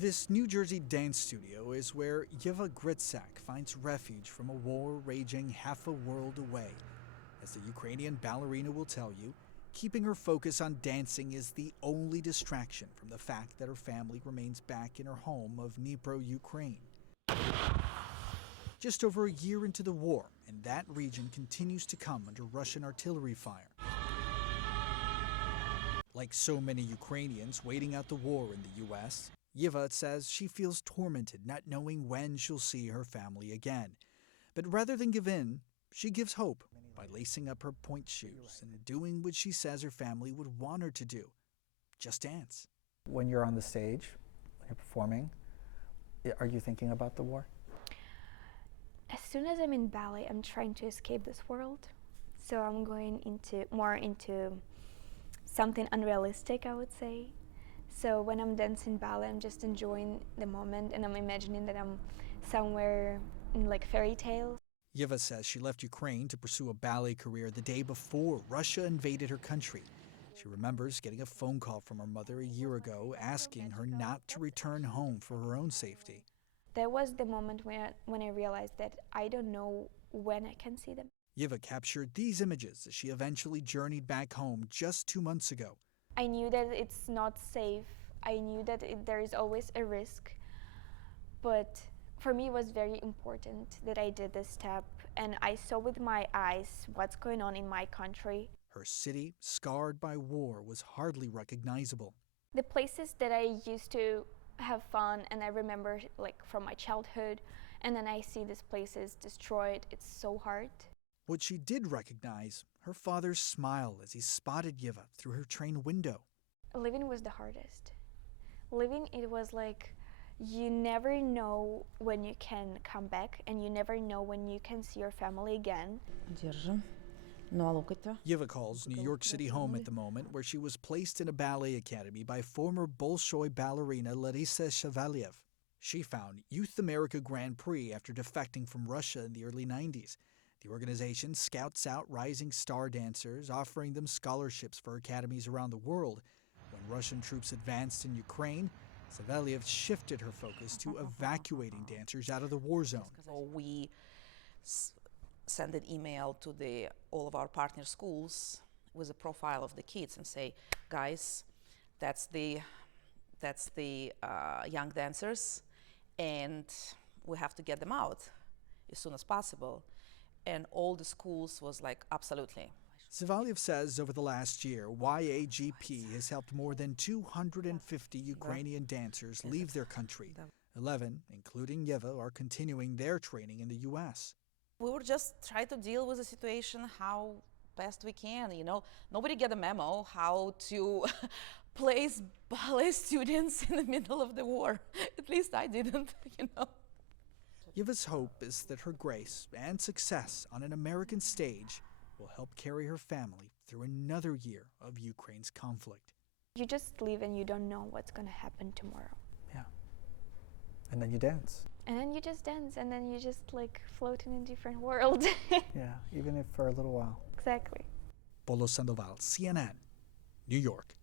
This New Jersey dance studio is where Yeva Gritsak finds refuge from a war raging half a world away. As the Ukrainian ballerina will tell you, keeping her focus on dancing is the only distraction from the fact that her family remains back in her home of Dnipro, Ukraine. Just over a year into the war, and that region continues to come under Russian artillery fire. Like so many Ukrainians waiting out the war in the U.S., Yeva says she feels tormented not knowing when she'll see her family again. But rather than give in, she gives hope by lacing up her pointe shoes and doing what she says her family would want her to do: just dance. When you're on the stage, when you're performing, are you thinking about the war? As soon as I'm in ballet, I'm trying to escape this world. So I'm going more into something unrealistic, I would say. So when I'm dancing ballet, I'm just enjoying the moment, and I'm imagining that I'm somewhere in like fairy tales. Yeva says she left Ukraine to pursue a ballet career the day before Russia invaded her country. She remembers getting a phone call from her mother a year ago asking her not to return home for her own safety. That was the moment when I realized that I don't know when I can see them. Yeva captured these images as she eventually journeyed back home just 2 months ago. I knew that it's not safe. I knew that there is always a risk. But for me, it was very important that I did this step, and I saw with my eyes what's going on in my country. Her city, scarred by war, was hardly recognizable. The places that I used to have fun and I remember like from my childhood, and then I see these places destroyed, it's so hard. What she did recognize, her father's smile as he spotted Yeva through her train window. Living was the hardest. Living, it was like you never know when you can come back, and you never know when you can see your family again. Yeva calls New York City home at the moment, where she was placed in a ballet academy by former Bolshoi ballerina Larisa Shavalyev. She found Youth America Grand Prix after defecting from Russia in the early 90s. The organization scouts out rising star dancers, offering them scholarships for academies around the world. When Russian troops advanced in Ukraine, Savelyev shifted her focus to evacuating dancers out of the war zone. We send an email to all of our partner schools with a profile of the kids and say, guys, that's the young dancers, and we have to get them out as soon as possible. And all the schools was like, absolutely. Savelyev says over the last year, YAGP has helped more than 250 Ukrainian dancers leave their country. 11, including Yeva, are continuing their training in the U.S. We were just trying to deal with the situation how best we can, you know. Nobody get a memo how to place ballet students in the middle of the war. At least I didn't, you know. Yeva's hope is that her grace and success on an American stage will help carry her family through another year of Ukraine's conflict. You just live and you don't know what's going to happen tomorrow. Yeah. And then you dance. And then you just dance, and then you just like float in a different world. Yeah, even if for a little while. Exactly. Polo Sandoval, CNN, New York.